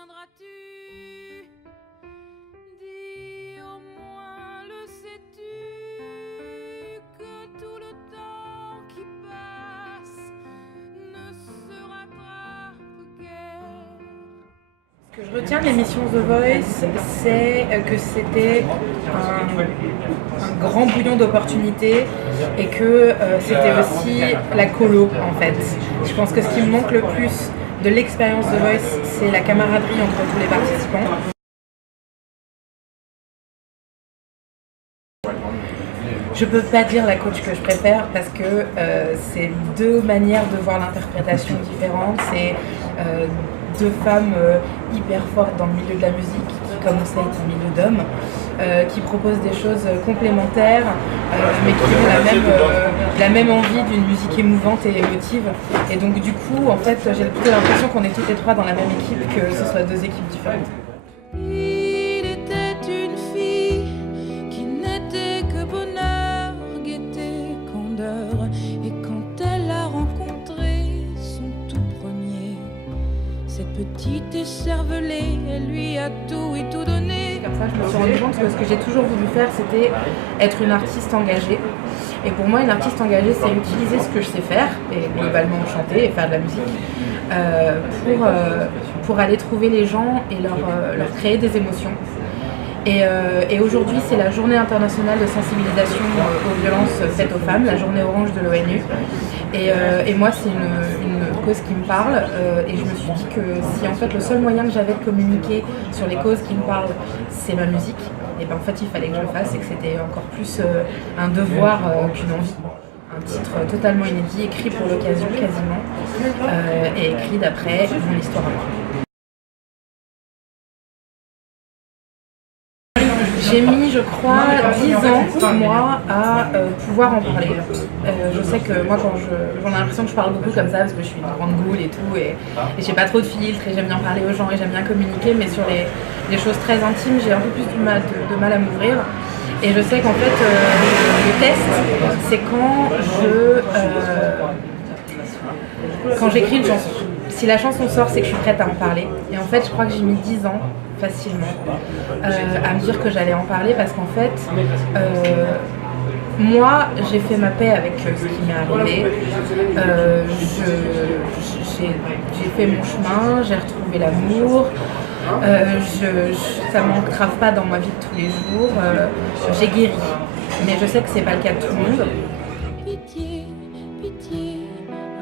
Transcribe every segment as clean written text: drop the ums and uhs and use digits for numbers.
viendras-tu? Dis au moins le sais-tu que tout le temps qui passe ne se rattrape guère. Ce que je retiens de l'émission The Voice, c'est que c'était un grand bouillon d'opportunités et que c'était aussi la colo en fait. Je pense que ce qui me manque le plus de l'expérience The Voice, c'est la camaraderie entre tous les participants. Je peux pas dire la coach que je préfère parce que c'est deux manières de voir l'interprétation différentes. C'est deux femmes hyper fortes dans le milieu de la musique qui commencent à être un milieu d'hommes, qui proposent des choses complémentaires, mais qui ont la même envie d'une musique émouvante et émotive. Et donc du coup, en fait, j'ai plutôt l'impression qu'on est toutes les trois dans la même équipe, que ce soit deux équipes différentes. Il était une fille qui n'était que bonheur, gaieté, candeur. Et quand elle a rencontré son tout premier, cette petite écervelée, elle lui a tout et tout donné. Comme ça, je me suis rendu compte que ce que j'ai toujours voulu faire, c'était être une artiste engagée. Et pour moi, une artiste engagée, c'est utiliser ce que je sais faire, et globalement chanter et faire de la musique, pour aller trouver les gens et leur créer des émotions. Et aujourd'hui, c'est la journée internationale de sensibilisation aux violences faites aux femmes, la journée orange de l'ONU. Et moi, c'est une cause qui me parle, et je me suis dit que si en fait le seul moyen que j'avais de communiquer sur les causes qui me parlent, c'est ma musique, et ben en fait il fallait que je le fasse, et que c'était encore plus un devoir qu'une envie. Un titre totalement inédit, écrit pour l'occasion quasiment, et écrit d'après mon histoire à moi. J'ai mis, je crois, 10 ans, moi, à pouvoir en parler. Je sais que moi, quand j'en ai l'impression que je parle beaucoup comme ça, parce que je suis une grande goule et tout, et j'ai pas trop de filtres, et j'aime bien parler aux gens, et j'aime bien communiquer, mais sur les choses très intimes, j'ai un peu plus de mal à m'ouvrir. Et je sais qu'en fait, le test, c'est quand j'écris une chanson. Si la chanson sort, c'est que je suis prête à en parler. Et en fait, je crois que j'ai mis 10 ans, facilement, à me dire que j'allais en parler, parce qu'en fait, moi, j'ai fait ma paix avec ce qui m'est arrivé. J'ai fait mon chemin, j'ai retrouvé l'amour. Ça m'entrave pas dans ma vie de tous les jours. J'ai guéri. Mais je sais que c'est pas le cas de tout le monde. Pitié, pitié,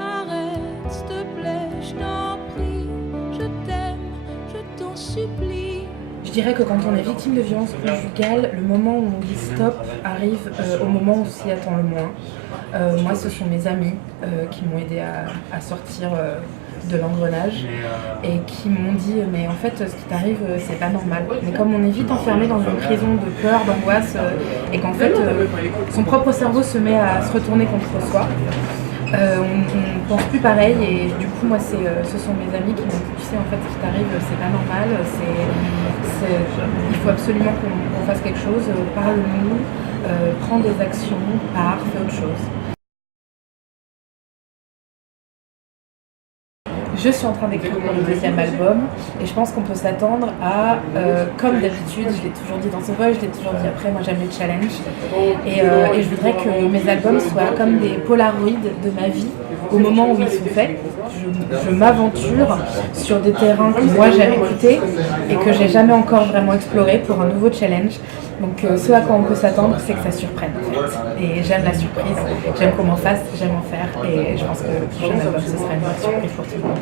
arrête, s'il te plaît, je t'en prie. Je t'aime, je t'en supplie. Je dirais que quand on est victime de violence conjugale, le moment où on dit stop arrive au moment où on s'y attend le moins. Moi, ce sont mes amis qui m'ont aidé à sortir de l'engrenage, et qui m'ont dit mais en fait ce qui t'arrive c'est pas normal. Mais comme on est vite enfermé dans une prison de peur, d'angoisse, et qu'en fait son propre cerveau se met à se retourner contre soi, on pense plus pareil, et du coup moi ce sont mes amis qui m'ont dit tu sais en fait ce qui t'arrive c'est pas normal, il faut absolument qu'on fasse quelque chose, parle-nous, prends des actions, pars, fais autre chose. Je suis en train d'écrire mon deuxième album, et je pense qu'on peut s'attendre à, comme d'habitude, je l'ai toujours dit dans ce voix, je l'ai toujours dit après, moi j'aime les challenges, et je voudrais que mes albums soient comme des polaroïds de ma vie au moment où ils sont faits. Je m'aventure sur des terrains que moi j'aime écouter et que j'ai jamais encore vraiment exploré pour un nouveau challenge. Donc ce à quoi on peut s'attendre, c'est que ça surprenne en fait. Et j'aime la surprise, j'aime qu'on m'en fasse, j'aime en faire, et je pense que le prochain album ce sera une vraie surprise pour tout le monde.